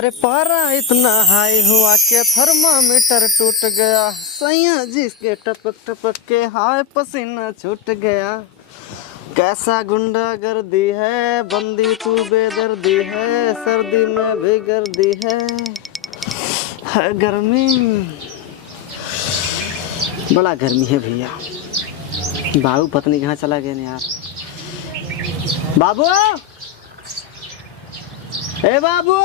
अरे पारा इतना हाई हुआ कि थर्मामीटर टूट गया, सैया जिसके टपक टपक के हाय पसीना छूट गया। कैसा गुंडागर्दी है, बंदी तू बेदर्दी है, सर्दी में भी गर्दी है गर्मी, बड़ा गर्मी है भैया। बाबू पत्नी कहाँ चला गया यार। बाबू, ए बाबू,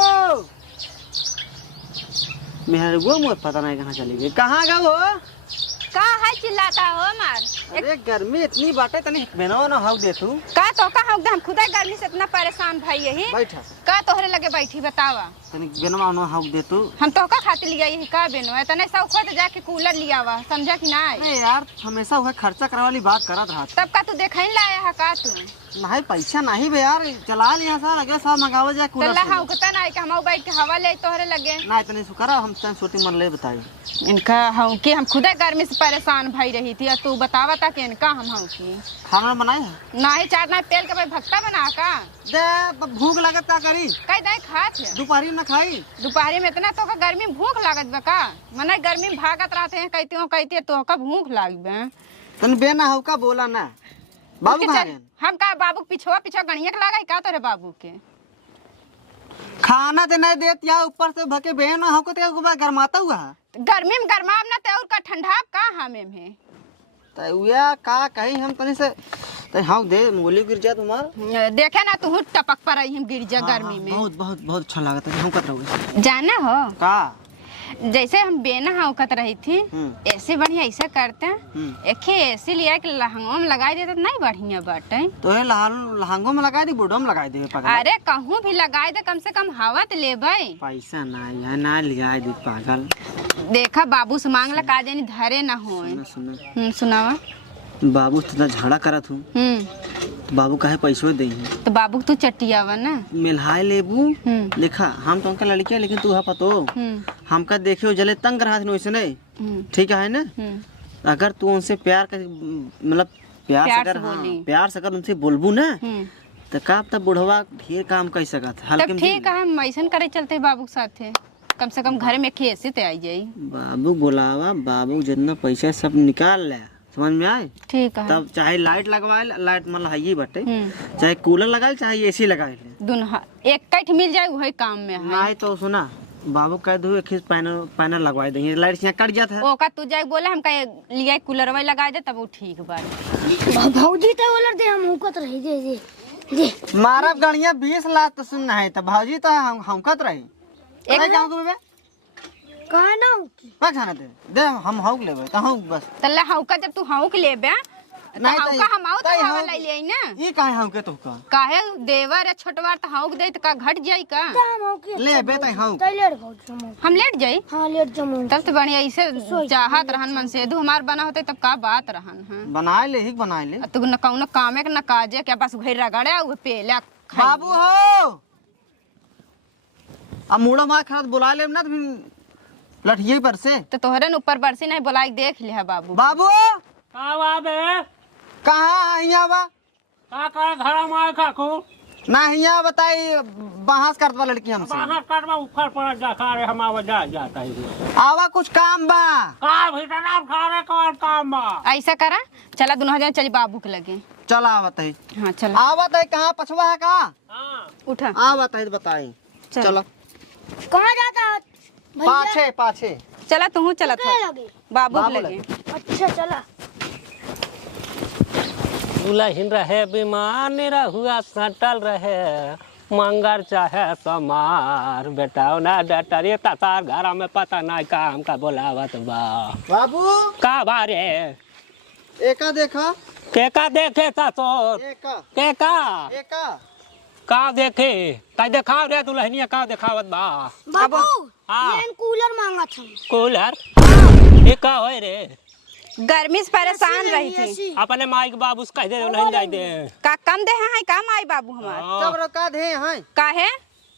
मेहर वो मुझे पता नहीं कहाँ चली गई। कहाँ गए वो? कहाँ है चिल्लाता हो मार? अरे गर्मी इतनी बाटे तनी बेनो ना हाउ दे तू। का तो का हम हम खुदा गर्मी से इतना परेशान भाई यही। बैठा का तोहरे लगे बैठी बतावा। तनी बेनो ना हाउ दे तू। हम तो का खातिर लिया यही का बेनो है तने सब खोद जाके कूलर लिया वा, समझा कि नहीं? नहीं यार, हमेशा वह खर्चा करने वाली बात करत रहा। तब का तू देखै लाया है का तू? नहीं पैसा नहीं बे यार, चला लिया साल अगले साल मंगावा जाए कूलर। तल्ला हाउ कता नहीं कि हम बैठ के हवा ले तोहरे लगे। नहीं तनी सुकरा हम तन छोटी मन ले बताई। इनका हम कि हम खुदा गर्मी से परेशान भाई रही थी और तू बतावा ता कि इनका हम की खाना बनाए है नहीं चार ना तेल के भाई भक्ता बना का दे। भूख लागत का करी? कई दाई खात है दोपहरी ना खाई? दोपहरी में इतना तो का गर्मी में भूख लागत बा का? मने गर्मी में भागत रहते हैं कहती तो का भूख लागबे। तनी बेना हाउ का बोला ना। बाबू कहाँ गए? हम का बाबू पिछवा गणिया के लागा का तोरे बाबू के खाना तो नहीं देत या ऊपर से भके बहन हाउ को ते गरमाता हुआ। गर्मी में गरमाब ना ते और का ठंडा का हमें में त उया का कहीं हम तनी से त हाउ दे मोली गिर जा तुम्हार। देखे ना तू टपक पर आई हम गिर जा गर्मी में। बहुत बहुत बहुत अच्छा लागत है। हम कत रहोगे जाना हो का जैसे हम बेना हाउकत रही थी ऐसे बढ़िया ऐसा करते हैं। एक ऐसे लिया कि लहंगों में लगाई देते नहीं बढ़िया बाटे तो ये लहंगों में लगाई दी, बूढ़ों में लगाई दी पागल। अरे कहूँ भी लगाई दे कम से कम हवा तो ले भाई। पैसा ना है ना लिया दी पागल। देखा बाबू से मांगला का जानी धरे ना हो। सुनावा बाबू तो झाड़ा करत हूँ तो बाबू काहे पैसो दे तो बाबू तू चटियावा ना मिलहाय लेबू। देखा हम तो उनका लड़किया लेकिन तू पतो हमका देखियो जले तंग रहा थी वैसे नहीं ठीक है ना। अगर तू उनसे प्यार कर मतलब प्यार से अगर उनसे बोलबू ना तो का तब बुढ़वा ढेर काम कर सकत। तब ठीक है हम ऐसा करे चलते बाबू के साथ कम से कम घर में कैसे ते आई जाई। बाबू बुलावा, बाबू जितना पैसा सब निकाल ले, समझ में आए? ठीक है। तब चाहे लाइट लगवाए, लाइट मतलब है ये बटे, चाहे कूलर लगाए चाहे एसी लगाए, दोनों एक कट मिल जाए वही काम में है। नहीं तो सुना बाबू कह दो एक पैनल लगवा देंगे, लाइट यहाँ कट जाता है। ओका तू जाए बोले हम कहे लिया कूलर वही लगा दे तब वो ठीक बात। भौजी तो बोलर दे हम हुकत रही दे मारा गणिया 20 लाख तो सुनना है तो भौजी तो हम कत रही एक जाओ को बे कहां ना का खाना दे हम हौक लेबे त हौक बस तल्ला हौका जब तू हौक लेबे नहीं हौका हम आउ तो हवा ले ले ना। ई काहे हौके तो का काहे देवर या छोटवार त हौक दे त का घट जाई का? हम हौके लेबे त हौक त लेट भौजी हम लेट जाई। हां लेट जमो तब तो बढ़िया ऐसे चाहत रहन मन से दू हमार बना होते तब का बात रहन है। बनाए ले ही बनाए ले तू न कौनो कामे के न काजे के बस घर रगड़े उ पेला बाबू हो। अब मुड़ा मार खराब बुला ले ना तो फिर लठिए पर से तो तोहरे न ऊपर बरसी नहीं बुलाई देख लिया बाबू। बाबू का बाबे कहाँ हिया बा का कर घर मार का को ना हिया बताई बहस करत बा लड़की हमसे। बाहर करवा ऊपर पर जा खा रे हम आवा जा जाता है आवा कुछ काम बा का भीतर ना खा रे कौन काम बा ऐसा करा चला दोनों हजार चली बाबू के लगे। चला आवत है। हाँ चला आवत है कहाँ पछवा है कहाँ? हां उठा आवत है बताई। चलो कहां जाता भैया? पाछे पाछे चला तू चला था लगे बाबू के लगे। अच्छा चला दुल्हन रहे बीमार निरा हुआ सटल रहे मंगर चाहे समार बेटाओ ना डटर ये तार घर में पता नहीं काम का बोलावत बा। बाबू का बारे एका देखा केका देखे ससुर एका केका एका का देखे का दिखाव रे दुल्हनिया का दिखावत बा। बाबू हाँ। ये कूलर मांगा था कूलर ये का होय रे? गर्मी से परेशान रही थी अपने माई के बाबू कह दे दुल्हन जाई दे का कम दे है का माई बाबू हमार तब रो का दे हैं काहे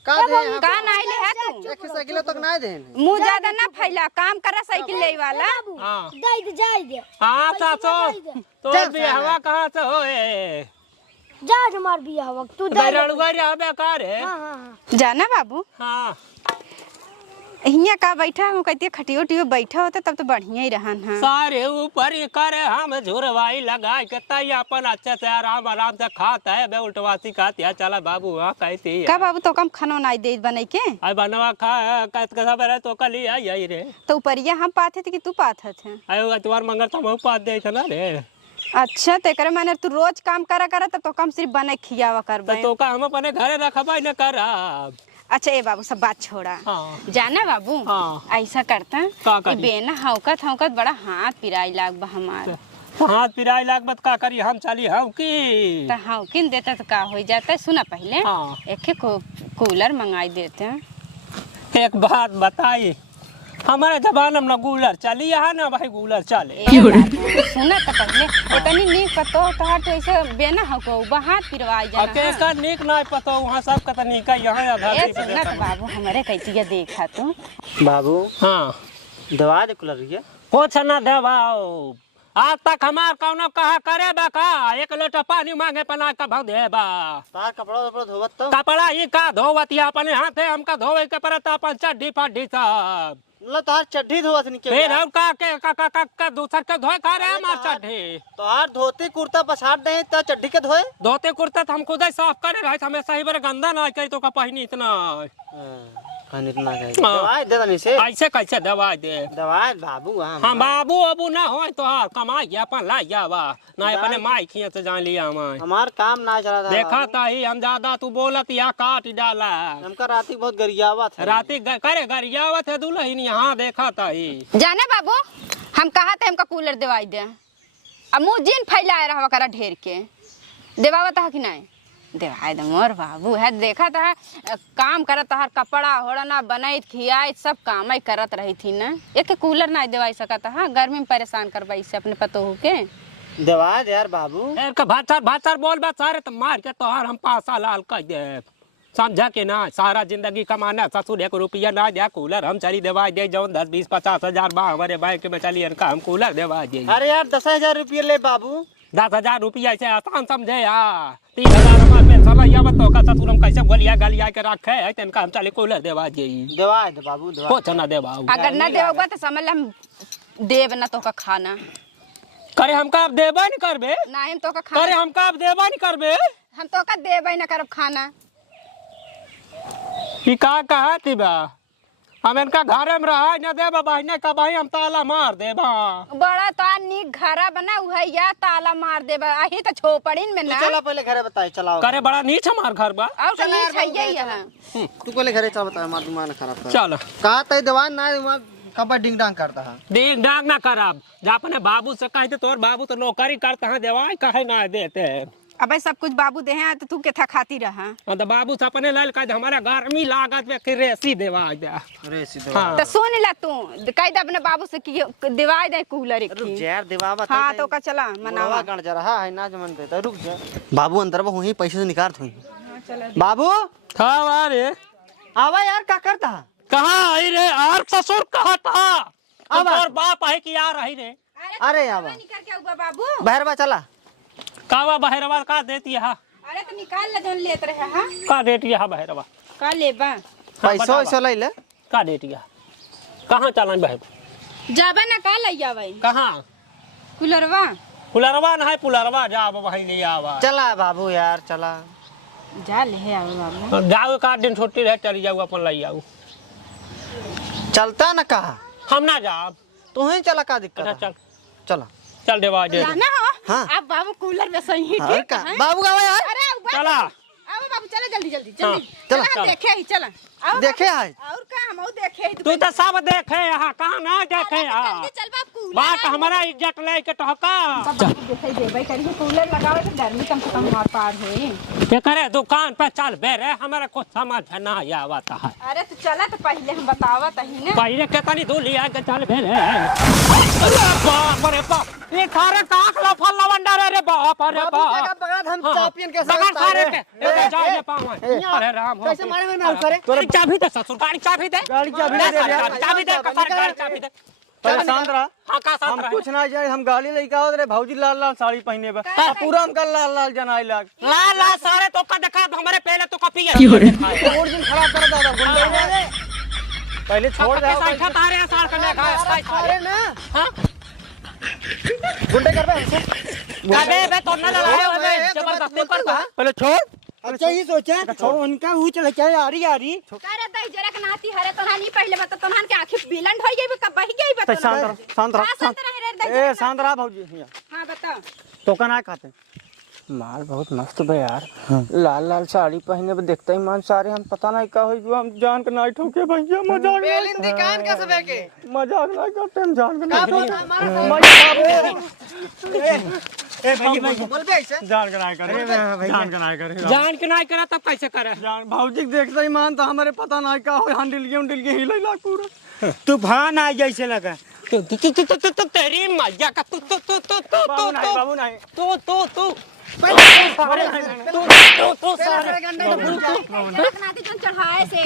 का दे का नहीं ले है तू एक साइकिल तक नहीं दे मुंह ज्यादा ना फैला काम करा साइकिल ले वाला। हां जाई दे हां सासो तो भी हवा कहां से होए जा हमार बियाह वक्त तू बैरड़ुआ रे हबे का रे। हां हां जाना बाबू हां हियाँ का बैठा हूँ कहती खटियो उटियो बैठा होता तब तो बढ़िया ही रहन हाँ। सारे ऊपर ही करे हम झुरवाई लगा के तई अपन अच्छे से आराम आराम से खाता है बे उल्टवासी खाती है चला बाबू वहाँ कहती है का बाबू तो कम खाना नहीं दे बने के आई बनवा खा कैसे कैसा बरे तो कल ही आई आई रे तो ऊपरिया हम पाते थे कि तू पाते थे आयो अतवार मंगर तो हम पात दे ना रे अच्छा ते करे मैंने तू रोज काम करा तब तो कम सिर्फ बने खियावा कर तो का हम अपने घरे रखबा न करब। अच्छा ए बाबू सब बात छोड़ा हाँ। जाना बाबू हाँ। ऐसा करता का करी? बेना हौकत हौकत बड़ा हाथ पिराई लाग बा हमार हाथ पिराई लाग बत का करी हम चली हम की तो हौकिन देता तो का हो जाता है सुना पहले हाँ। एक कूलर मंगाई देते हैं। एक बात बताई हमारे जमाना में गूलर चली यहाँ ना भाई गूलर चले ए बाबू, सुना तो पहले इतनी नीक पतो तोहर तो ऐसे बेना हको हाथ पिरवाई जाना अके का नीक ना पता वहाँ सब का नीक है यहाँ ए धरती पे सुना तो बाबू हमारे कैसी देखा तू बाबू हाँ दवा दे कुलर के कुछ ना देवाओ आज तक हमार कौनो कहा करे बका एक लोटा पानी मांगे पना का भाव देबा तार कपड़ा उपड़ा धोवत तो कपड़ा ही का धोवतिया अपने हाथे हमका धोवे के परत अपन चड्डी फाडी सब मतलब तार चड्ढी धोवत नहीं फिर के हम का दूसर के धोए खा रहे हमार चड्डी तोहार धोती कुर्ता पछाड़ दे त चड्ढी के धोए धोते कुर्ता तो हम खुद ही साफ करे रहे हमेशा ही बड़े गंदा ना कही तो का पहिनी इतना कहने इतना कहे दवाई दे दनी से ऐसे कैसे दवाई दे दवाई बाबू हम बाबू अबू ना हो तो हार कमाई अपन ला जावा ना अपने माई खिया से जान लिया मैं हमार काम ना चला था देखा था ही हम ज्यादा तू बोलत या काट डाला हमका राती बहुत गरियावा था राती करे गरियावत है दुल्हन यहाँ देखा था ही जाने बाबू हम कहा थे हमका कूलर दिवाई दे अब मुँह जिन फैलाए रहा करा ढेर के देवावत है कि नहीं देवाई दे मोर बाबू है देखा था काम करत हर कपड़ा होड़ना बनाई खियाई सब काम ही करत रही थी ना एक कूलर नहीं दिवाई सकता हाँ गर्मी में परेशान करवाई से अपने पतो हो के दवा दे यार बाबू भाषा भाषा बोल बा सारे तो मार के तोहार हम पासा लाल कर दे समझा के ना सारा जिंदगी कमाना ससुर एक रुपया ना दे कूलर हम चली दवा दे जो 10-20-50,000 बा हमारे बैंक में चली इनका हम कूलर दवा दे अरे यार 10,000 रुपये ले बाबू 10,000 रुपया से आसान समझे यार 3,000 हमारे पेंशन या तो का ससुर हम कैसे गोलिया गलिया के रखे है इनका हम चली कूलर दवा दे दवा दे बाबू दवा कुछ ना देवा अगर न देगा तो समझ ले हम देव न तो का खाना करे हमका अब देबा नहीं करबे ना हम तो का करे खाना हमका अब देबा नहीं करबे हम तो का देव न करब खाना ई का कहा थी बा हम इनका घरे में रहा न देबा बहने का भाई हम ताला मार देबा बड़ा तो निक घरा बना हुआ या ताला मार देबा आही तो छोपड़ीन में ना चला पहले घरे बताए चलाओ करे बड़ा नीच हमार घर बा और तो नहीं चाहिए यहाँ तू पहले घरे चल बता हमारा दिमाग खराब कर चल कहा तय दवा ना वहाँ कब डिंग डांग करता है देख डाक ना करब जा अपने बाबू से कहते तोर बाबू तो नौकरी करता है देवाई कहे ना देते अबे सब कुछ बाबू दे हैं तो तू के था खाती रहा तो बाबू से अपने लाल कह हमारा गर्मी लागत में रेसी देवा दे अरे सीधे हाँ तो सुन ला तू कह दे अपने बाबू से कि दिवाई दे कूलर एक रुक जा यार दिवावा हाँ तो का चला मनावा गण जा रहा है ना जमन पे तो रुक जा बाबू अंदर में हुई पैसे से निकाल थी बाबू था रे आवा यार क्या करता है कहाँ आई रे आर ससुर कहा था अब और बाप है कि यार आई रे अरे आवा निकल के हुआ बाबू बहरवा चला कावा बहरवा का देती है अरे तो निकाल ले जोन लेत रहे हां का देती है बहरवा का लेबा पैसा वैसा ले ले का देती है कहाँ चलन बहर जाबा ना का ले आवे कहाँ कूलरवा पुलरवा ना है पुलरवा जा वही ले आवा चला बाबू यार चला जा ले आवे बाबू जाओ एक आध दिन छुट्टी रहे चली जाऊ अपन ले जाऊ चलता ना कहा हम ना जाब तू ही चला का दिक्कत अच्छा है? चल चला चल देवा दे जाना हो हाँ। अब बाबू कूलर में सही है और ठीक का है बाबू का यार अरे चला आओ बाबू चले जल्दी जल्दी हाँ, जल्दी चला, चला हम चल। देखे ही चला आओ देखे है और का हम और देखे ही तू तो सब देखे यहाँ कहाँ ना देखे यहाँ जल्दी चल बाप कूलर बात हमारा इज्जत ले के टहका देखे दे भाई करिए कूलर लगाओ तो गर्मी कम से कम मार पार होई क्या करे दुकान पे चल बेरे हमारा कुछ समझ ना आवता है अरे तो चला तो पहले हम बतावा तही ना पहले कितनी दूर लिया के चल बेरे अरे बाप रे बाप ये खारे काक ला फल लवंडा रे बाप रे बाप पकड़ा हम चैंपियन के बगल सारे के ए, जाए ले पाऊं अरे राम कैसे मारे में ना करे तोरे चाबी दे ससुर गाड़ी चाबी दे गाड़ी चाबी दे यार चाबी दे कसार गाड़ी चाबी दे पहले शांत रहा हाँ का साथ हम रहे कुछ ना जाए हम गाड़ी लेके आओ रे भौजी लाल लाल साड़ी पहने बा पूरा हमका लाल लाल जनाई लाग ला ला सारे तो का दिखा हमारे पहले तो कॉपी है और दिन खराब कर दादा गुंडा पहले छोड़ दे पैसा तारे साल का देखा अरे ना हां गुंडे कर बे बे तो ना लड़ाए बे जबरदस्ती कर पहले छोड़ अच्छा ये सोचा उनका वो चल क्या आ रही करे दई जरा के नाती हरे तोना नहीं पहले बता तोना के आंखें बिलंड हो गई कब बही गई बता शांत रह ए शांत रह भौजी हां बता तो का ना खाते माल बहुत मस्त बे यार। लाल लाल साड़ी पहने पे देखते ही मन सारे हम पता नहीं का होई हम जान के नहीं ठोके भैया मजाक बेलिन दुकान कैसे बेके मजाक नहीं करते हम जान के का नहीं बोल हमारा ए भैया बोल बे ऐसे जान के नहीं करे जान के नहीं करे जान के नहीं करा तब कैसे करे जान भौजी देखते ही मान तो हमारे पता नहीं का हो हंडिल के हिलेला पूरा तूफान आ जैसे लगा तो तेरी मजा का बाबू नहीं तू सारे गंडे जरा के नाती जन चढ़ाए से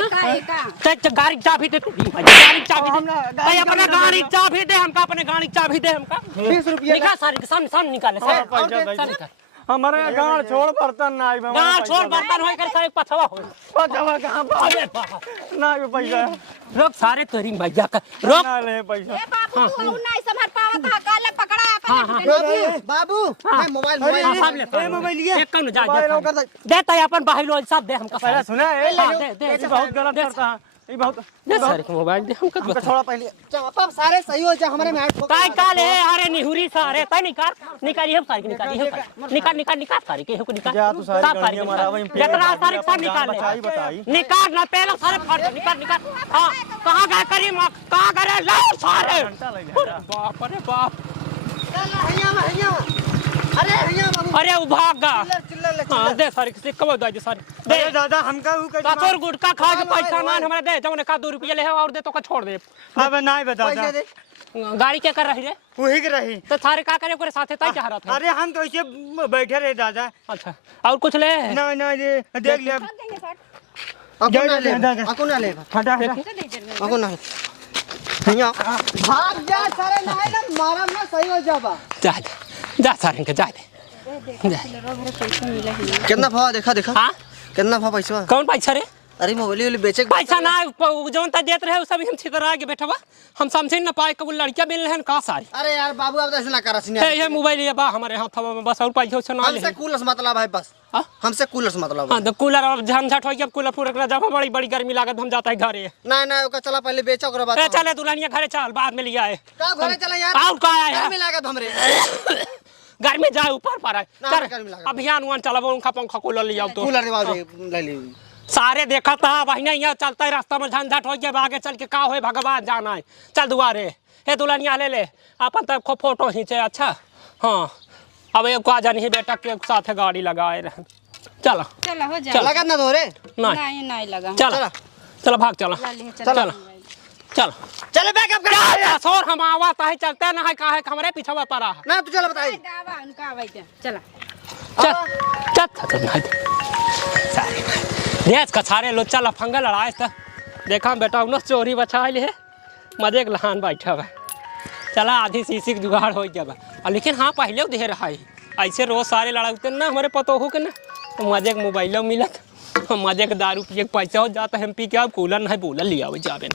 एका गाड़ी चाबी दे तू गाड़ी चाबी दे अपने गाड़ी चाबी दे हमका अपने गाड़ी चाबी दे हमका 20 रुपया निकाल सारे सामने निकाले सारे हमारे गांड छोड़ बर्तन नहीं गाड़ छोड़ बर्तन होई कर सारे पछवा हो पछवा कहां अरे बाप ना पैसा रोक सारे तेरी मजा का रोक ना ले पैसा ए बाबू तू नहीं संभाल पावत है काले पकड़ा अपन बाबू मोबाइल हां साहब ले मोबाइल लिया एक कनु जा दे त अपन बाहिलो सब दे हमका पहले सुना दे ये बहुत गलत करता है ये बहुत दे सारे के मोबाइल दे हमका बता थोड़ा पहले अब सारे सही हो जा हमारे में काय काले अरे निहुरी सारे तय निकाली हम सारे निकाल सारे के को निकाल जा तू सारी गाड़ियां मारा वहीं पे जितना सारे सब निकाल बताई निकाल ना पहले सारे फाड़ निकाल हां कहां गए करीम कहां करे ला सारे बाप रे बाप अरे वो भाग गा हां दे सारे से कब दे सारे दे दादा हमका वो कर कातोर गुटका खा के पैसा मान हमारे दे जाओ ने का 2 रुपया ले और दे तो का छोड़ दे अब नहीं बता गाड़ी क्या कर रही रे वही कर रही तो सारे का करे ओकरे साथे तय चाह रहा था अरे हम तो ऐसे बैठे रहे दादा अच्छा और कुछ ले नहीं नहीं देख ले अको ना ले हटा अको ना भाग जा सारे नहीं ना मारा ना सही हो जाबा जा सारे के जा दे कितना भाव देखा हां कितना भाव पैसा कौन पैसा रे अरे मोबाइल बेचे पैसा ना जौन ता देत रहे सब हम छितरा के बैठवा हम समझे ना पाए कबूल लड़कियां मिल रहे हैं का सारी अरे यार बाबू अब ऐसे ना कर ये मोबाइल ये बा हमारे हाथवा में बस और पैसा से ना ले हमसे कूलर मतलब है बस हां हमसे कूलर मतलब हां तो कूलर और झंझट हो गया कूलर पूरा जब बड़ी बड़ी गर्मी लागत हम जाता है घरे ना ओका चला पहले बेचो ओकरा बाद ए चले दुल्हनिया घरे चल बाद में लिया है का घरे चला यार और का आया गर्मी लागत हमरे घर में जाए ऊपर पर है ना, चल गर्मी लागत। अभियान वन चलाबो उनका पंखा कूलर ले आओ तो कूलर के बाद ले ले सारे देखा था बहिना यहाँ चलता है रास्ता में झंझट हो गया आगे चल के का हो भगवान जाना है चल दुआरे हे दुल्हनिया ले अपन तक को फोटो खींचे अच्छा हाँ अब एक का जानी बेटा के साथ गाड़ी लगाए रहे चलो चलो हो जा लगा ना धोरे नहीं लगा चलो चलो भाग चलो चलो चलो चले बैकअप कर सोर हम आवाता है चलते ना है का है हमारे पीछे पड़ा है ना तू चल बताई दावा उनका आवाज दे चला चल सारे देश का सारे लोग चल फंगा लड़ाए था देखा बेटा उन चोरी बचा है मजे के लहान बैठा है चला आधी शीशी के जुगाड़ हो गया लेकिन हाँ पहले दे रहा है ऐसे रोज सारे लड़ाते ना हमारे पतो हो के ना तो मजे के मोबाइल मिलत मजे के दारू पिए पैसा हो जाता है हम पी के अब कूलर नहीं बोलर लिया जावे